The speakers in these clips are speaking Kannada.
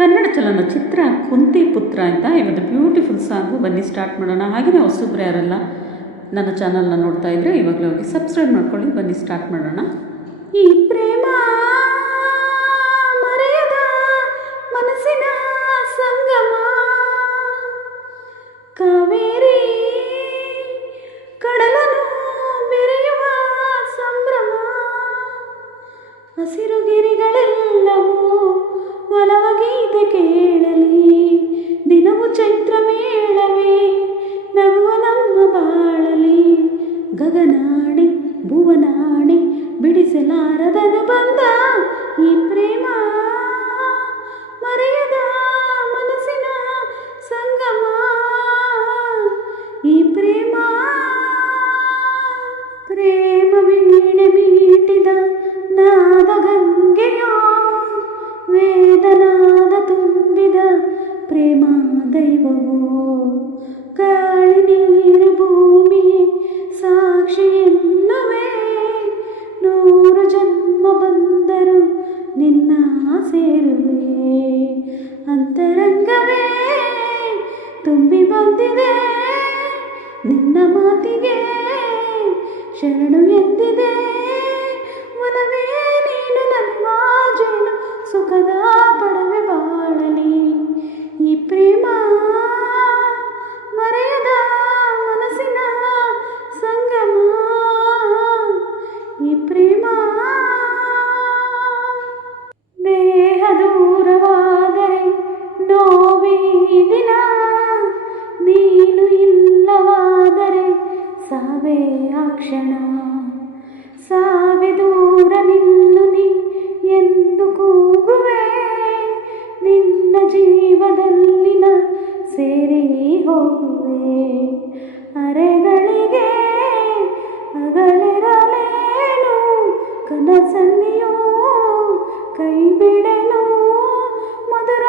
ಕನ್ನಡ ಚಲನಚಿತ್ರ ಕುಂತಿ ಪುತ್ರ ಅಂತ ಇವತ್ತು ಬ್ಯೂಟಿಫುಲ್ ಸಾಂಗು ಬನ್ನಿ ಸ್ಟಾರ್ಟ್ ಮಾಡೋಣ. ಹಾಗೆಯೇ ಹೊಸಬ್ರು ಯಾರಲ್ಲ, ನನ್ನ ಚಾನಲ್ನ ನೋಡ್ತಾ ಇದ್ದರೆ ಇವಾಗಲೇ ಹೋಗಿ ಸಬ್ಸ್ಕ್ರೈಬ್ ಮಾಡ್ಕೊಳ್ಳಿ. ಬನ್ನಿ ಸ್ಟಾರ್ಟ್ ಮಾಡೋಣ. ಈ ಪ್ರೇಮ ಗೀತೆ ಕೇಳಲಿ. ದಿನವು ಚೈತ್ರ ಮೇಳವೇ ನಗುವ ನಮ್ಮ ಬಾಳಲಿ. ಗಗನಾಣೆ ಭುವನಾಣೆ ಬಿಡಿಸಲಾರದನು ಬಂದ ತುಂಬಿ ಬಂದಿದೆ ನಿನ್ನ ಮಾತಿಗೆ ಶರಣು ಎಂದಿದೆ. ಜೀವದಲ್ಲಿನ ಸೇರಿ ಹೋಗುವೆ ಅರೆಗಳಿಗೆ ಅಗಲಿರಲೇನು ಕನಸಲ್ಲಿಯೂ ಕೈ ಬಿಡೆನು ಮಧುರ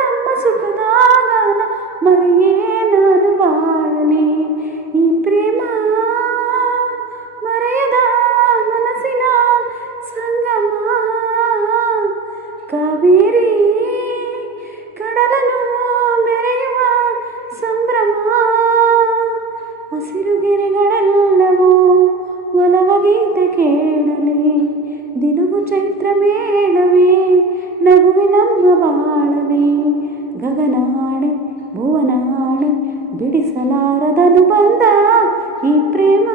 ನಮ್ಮ ಸುಖದ ಗಾನ ಮರೆಯೇ ನಾನು ಬಾಳಲಿ ಈ ಪ್ರೇಮ ಹಸಿರು ಗಿರಿಗಳೆಲ್ಲವೂ ಒಲವ ಗೀತೆ ಕೇಳಲಿ. ದಿನವು ಚೈತ್ರ ಮೇಳವೇ ನಗುವಿನಮ್ಮ ಬಾಳಲಿ. ಗಗನಾಣೆ, ಭುವನಾಣೆ, ಬಿಡಿಸಲಾರದನು ಬಂದ ಈ ಪ್ರೇಮ.